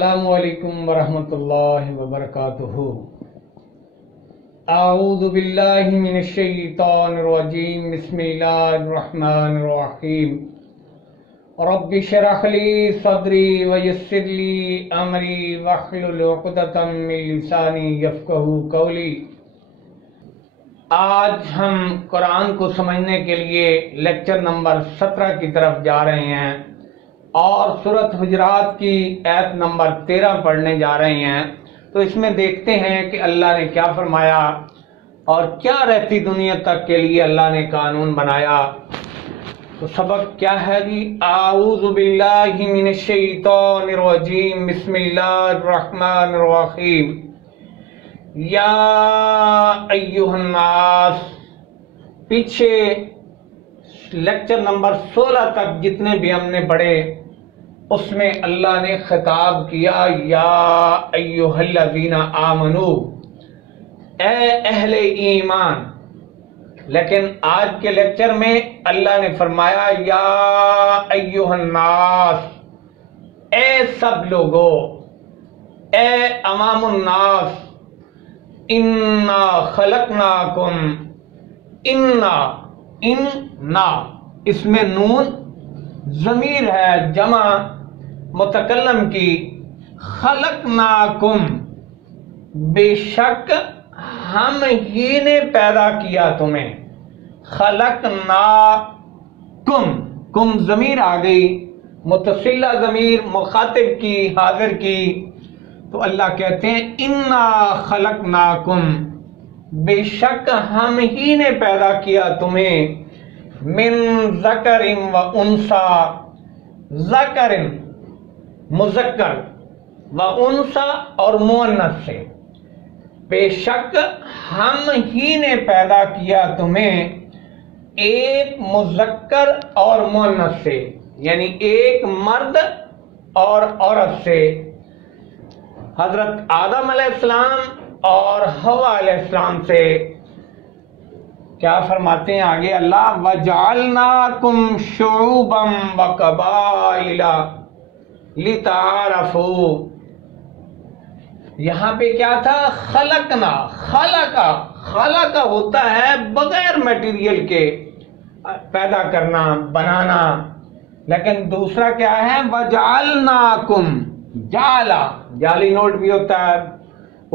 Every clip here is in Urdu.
السلام علیکم ورحمۃ اللہ وبرکاتہ۔ اعوذ باللہ من الشیطان الرجیم، بسم اللہ الرحمن الرحیم۔ رب اشرح لی صدری ویسر لی امری واحلل عقدۃ من لسانی یفقہوا قولی۔ آج ہم قرآن کو سمجھنے کے لیے لیکچر نمبر 17 کی طرف جا رہے ہیں اور سورۃ حجرات کی آیت نمبر 13 پڑھنے جا رہے ہیں۔ تو اس میں دیکھتے ہیں کہ اللہ نے کیا فرمایا اور کیا رہتی دنیا تک کے لیے اللہ نے قانون بنایا۔ تو سبق کیا ہے جی؟ اعوذ باللہ من الشیطان الرجیم، بسم اللہ الرحمن الرحیم۔ یا ایھا الناس، پیچھے لیکچر نمبر 16 تک جتنے بھی ہم نے پڑھے اس میں اللہ نے خطاب کیا یا ایھا الذین آمنو، اے اہل ایمان۔ لیکن آج کے لیکچر میں اللہ نے فرمایا یا ایھا الناس، اے سب لوگوں، اے عوام الناس، انا خلقناکم، انا اس میں نون ضمیر ہے جمع متکلم کی، خلقناکم بے شک ہم ہی نے پیدا کیا تمہیں، خلقناکم، کم ضمیر آ گئی، متصلہ ضمیر مخاطب کی، حاضر کی، تو اللہ کہتے ہیں انا خلقناکم، بے شک ہم ہی نے پیدا کیا تمہیں، من ذکر و انثی، ذکر مذکر و انثی اور مؤنث سے، بے شک ہم ہی نے پیدا کیا تمہیں ایک مذکر اور مؤنث سے، یعنی ایک مرد اور عورت سے۔ حضرت آدم علیہ السلام اور حوا علیہ السلام سے کیا فرماتے ہیں آگے اللہ؟ وَجَعَلْنَاكُمْ شُعُوبًا وَقَبَائِلَ لِتَعَارَفُوا۔ یہاں پہ کیا تھا؟ خلقنا، خلق ہوتا ہے بغیر میٹیریل کے پیدا کرنا، بنانا، لیکن دوسرا کیا ہے؟ وَجَعَلْنَاكُمْ، جعلی نوٹ بھی ہوتا ہے،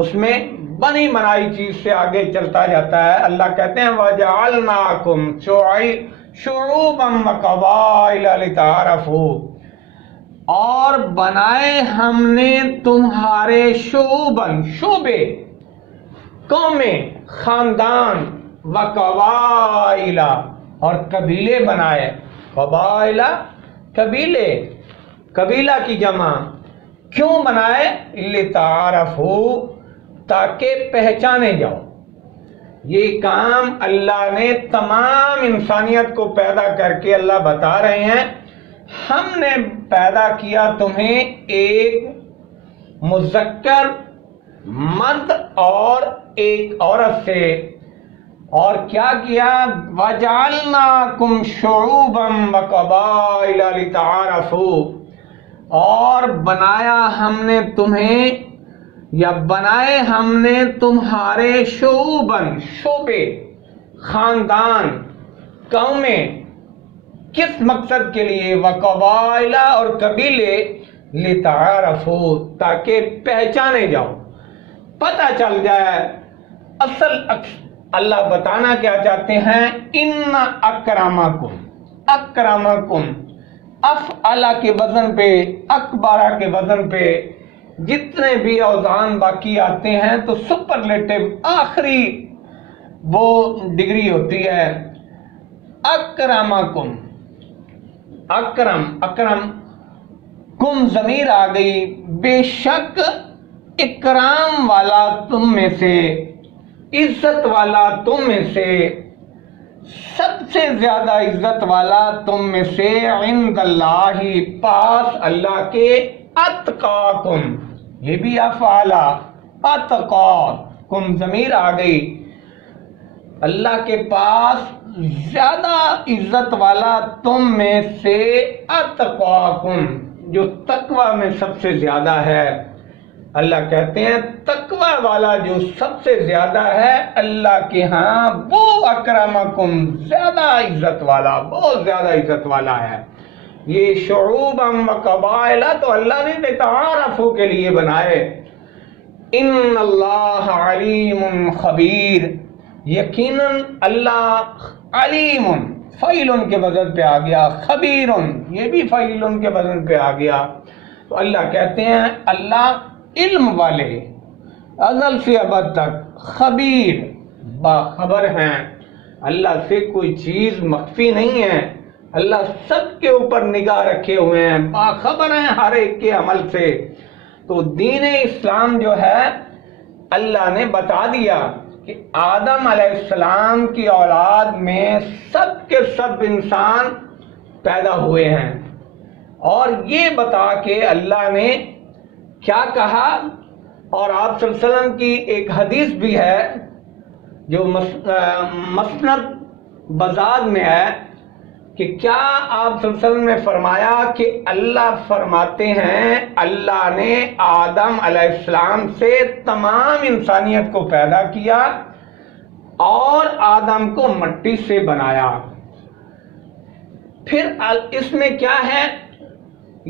اس میں بنی بنائی چیز سے آگے چلتا جاتا ہے۔ اللہ کہتے ہیں وَجَعَلْنَاكُمْ شُعُوبًا وَقَبَائِلَ لِتَعَارَفُوا، اور بنائے ہم نے تمہارے شعوباً، شعبے، قومیں، خاندان، وقبائل اور قبیلے بنائے، قبائل قبیلے، قبیلہ کی جمع، کیوں بنائے؟ لِتَعَارَفُوا، تاکہ پہچانے جاؤ۔ یہ کام اللہ نے تمام انسانیت کو پیدا کر کے اللہ بتا رہے ہیں ہم نے پیدا کیا تمہیں ایک مذکر مرد اور ایک عورت سے، اور کیا کیا؟ وَجَعَلْنَاكُمْ شُعُوبًا وَقَبَائِلَ لِتَعَارَفُوا، اور بنایا ہم نے تمہیں، یا بنائے ہم نے تمہارے شعوباً، شعبے، خاندان، قومیں، کس مقصد کے لیے؟ وقبائل اور قبیلے، لتعارفوا، تاکہ پہچانے جاؤ، پتہ چل جائے۔ اصل اللہ بتانا کیا چاہتے ہیں؟ ان اکرمکم، اکرمکم افعل کے وزن پہ، اکبارہ کے وزن پہ جتنے بھی اوزان باقی آتے ہیں تو سپرلیٹو آخری وہ ڈگری ہوتی ہے۔ اکرمکم، اکرم کم ضمیر آ گئی، بے شک اکرام والا تم میں سے، عزت والا تم میں سے، سب سے زیادہ عزت والا تم میں سے، عند اللہ، پاس اللہ کے، اتقاکم، یہ بھی افعال، اتقاکم ضمیر آ گئی، اللہ کے پاس زیادہ عزت والا تم میں سے، اتقاکم، جو تقوی میں سب سے زیادہ ہے، اللہ کہتے ہیں تقوی والا جو سب سے زیادہ ہے اللہ کے ہاں وہ اکرمکم زیادہ عزت والا، بہت زیادہ عزت والا ہے۔ یہ شعوبا و قبائل تو اللہ نے لتعارفوا کے لیے بنائے۔ ان اللہ علیم خبیر، یقیناً اللہ علیم، فعیل کے وزن پہ آ گیا، خبیر یہ بھی فعیل کے وزن پہ آ گیا۔ تو اللہ کہتے ہیں اللہ علم والے، ازل سے ابد تک، خبیر باخبر ہیں۔ اللہ سے کوئی چیز مخفی نہیں ہے، اللہ سب کے اوپر نگاہ رکھے ہوئے ہیں، باخبر ہیں ہر ایک کے عمل سے۔ تو دین اسلام جو ہے اللہ نے بتا دیا کہ آدم علیہ السلام کی اولاد میں سب کے سب انسان پیدا ہوئے ہیں، اور یہ بتا کے اللہ نے کیا کہا، اور آپ صلی اللہ علیہ وسلم کی ایک حدیث بھی ہے جو مسند بزاد میں ہے کہ کیا آپ صلی اللہ علیہ وسلم نے فرمایا کہ اللہ فرماتے ہیں اللہ نے آدم علیہ السلام سے تمام انسانیت کو پیدا کیا اور آدم کو مٹی سے بنایا۔ پھر اس میں کیا ہے،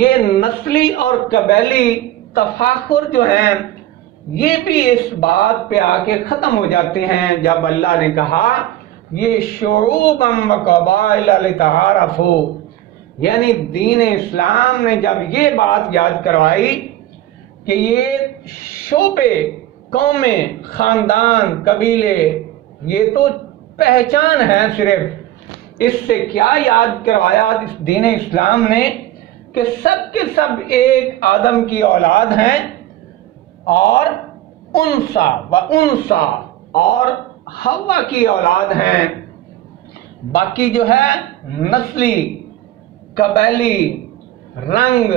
یہ نسلی اور قبیلی تفاخر جو ہیں یہ بھی اس بات پہ آ کے ختم ہو جاتے ہیں جب اللہ نے کہا یہ شعوبا و قبائل لتعارفوا، یعنی دین اسلام نے جب یہ بات یاد کروائی کہ یہ شعبے، قومیں، خاندان، قبیلے یہ تو پہچان ہے صرف، اس سے کیا یاد کروایا اس دین اسلام نے کہ سب کے سب ایک آدم کی اولاد ہیں، اور انسا و انسا اور حوا کی اولاد ہیں۔ باقی جو ہے نسلی، قبیلی، رنگ،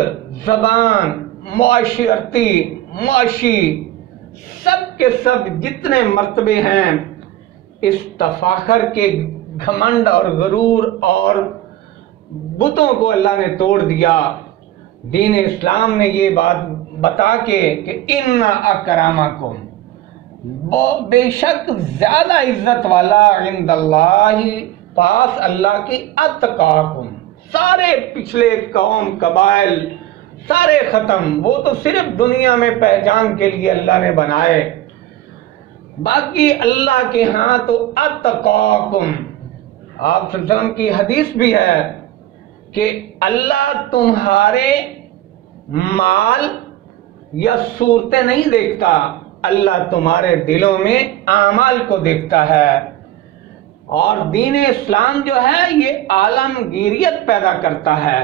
زبان، معاشرتی، معاشی، سب کے سب جتنے مرتبے ہیں، اس تفاخر کے گھمنڈ اور غرور اور بتوں کو اللہ نے توڑ دیا۔ دین اسلام نے یہ بات بتا کے کہ ان اکرمکم، بے شک زیادہ عزت والا عند اللہ، پاس اللہ کی، اتقاکم، سارے پچھلے قوم قبائل سارے ختم، وہ تو صرف دنیا میں پہچان کے لیے اللہ نے بنائے، باقی اللہ کے ہاں تو اتقاکم۔ آپ صلی اللہ علیہ وسلم کی حدیث بھی ہے کہ اللہ تمہارے مال یا صورتیں نہیں دیکھتا، اللہ تمہارے دلوں میں اعمال کو دیکھتا ہے۔ اور دین اسلام جو ہے یہ عالمگیریت پیدا کرتا ہے۔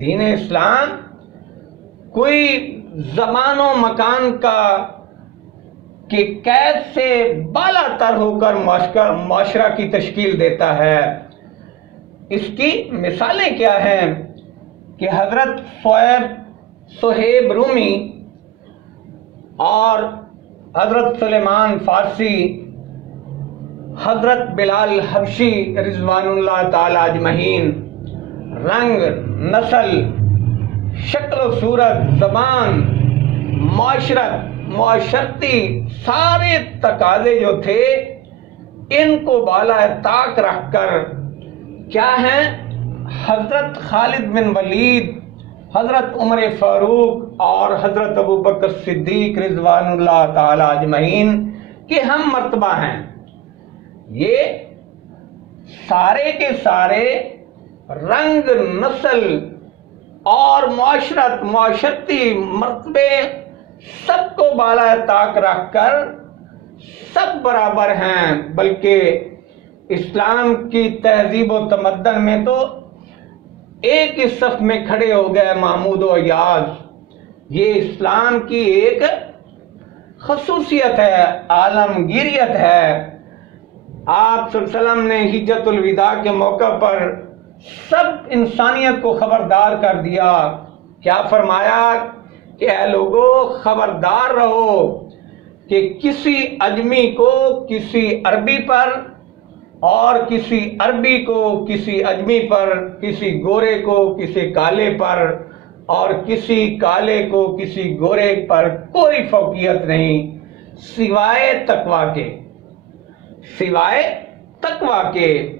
دین اسلام کوئی زمان و مکان کا کہ قید سے بالا تر ہو کر معاشرہ کی تشکیل دیتا ہے۔ اس کی مثالیں کیا ہیں کہ حضرت صہیب رومی اور حضرت سلیمان فارسی، حضرت بلال حبشی رضوان اللہ تعالی اجمعین، رنگ، نسل، شکل و صورت، زبان، معاشرتی سارے تقاضے جو تھے ان کو بالا طاق رکھ کر کیا ہیں، حضرت خالد بن ولید، حضرت عمر فاروق اور حضرت ابو بکر صدیق رضوان اللہ تعالی اجمعین کے ہم مرتبہ ہیں۔ یہ سارے کے سارے رنگ، نسل اور معاشرتی مرتبے سب کو بالا طاق رکھ کر سب برابر ہیں، بلکہ اسلام کی تہذیب و تمدن میں تو ایک ہی صف میں کھڑے ہو گئے محمود و ایاز۔ یہ اسلام کی ایک خصوصیت ہے، عالمگیریت ہے۔ آپ صلی اللہ علیہ وسلم نے حجۃ الوداع کے موقع پر سب انسانیت کو خبردار کر دیا۔ کیا فرمایا کہ اے لوگو خبردار رہو کہ کسی اجمی کو کسی عربی پر، اور کسی عربی کو کسی اجمی پر، کسی گورے کو کسی کالے پر اور کسی کالے کو کسی گورے پر کوئی فوقیت نہیں سوائے تقویٰ کے، سوائے تقویٰ کے۔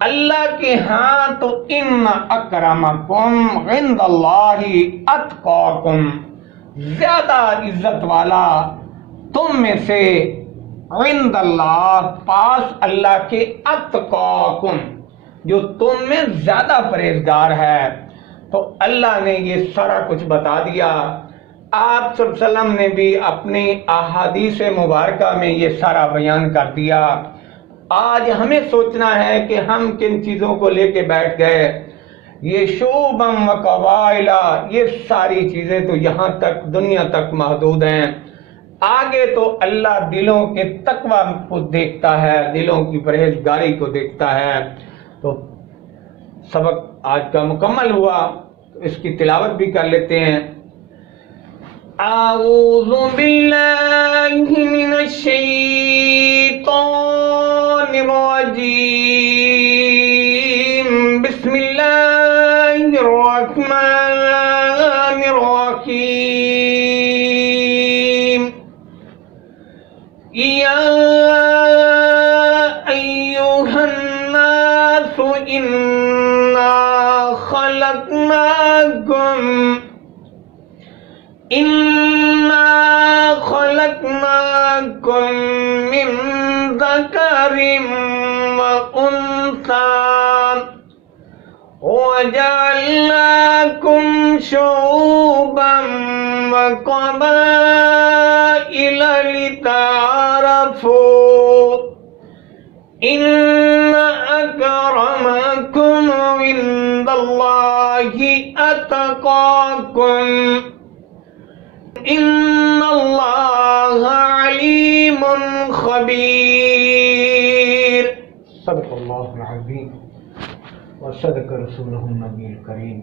اللہ کے ہاں تو ان اکرمکم عند اللہ اتقاکم، زیادہ عزت والا تم میں سے عند اللہ، پاس اللہ کے، اتقاکم، جو تم میں زیادہ پرہیزگار ہے۔ تو اللہ نے یہ سارا کچھ بتا دیا۔ آپ صلی اللہ علیہ وسلم نے بھی اپنی احادیث مبارکہ میں یہ سارا بیان کر دیا۔ آج ہمیں سوچنا ہے کہ ہم کن چیزوں کو لے کے بیٹھ گئے۔ یہ شعوباً و قبائلا، یہ ساری چیزیں تو یہاں تک دنیا تک محدود ہیں، آگے تو اللہ دلوں کے تقویٰ کو دیکھتا ہے، دلوں کی پرہیزگاری کو دیکھتا ہے۔ تو سبق آج کا مکمل ہوا، تو اس کی تلاوت بھی کر لیتے ہیں۔ اعوذ باللہ من الشیطان الرجیم، بسم اللہ الرحمن الرحیم۔ یا ایہا الناس انا خلقناکم من ذکر وانثی وجعلناکم شعوبا وقبائل لتعارفوا ان اکرمکم عند اللہ اتقاکم ان اللہ علیم خبیر۔ صدق اللہ العظیم وصدق رسولہ النبی الکریم۔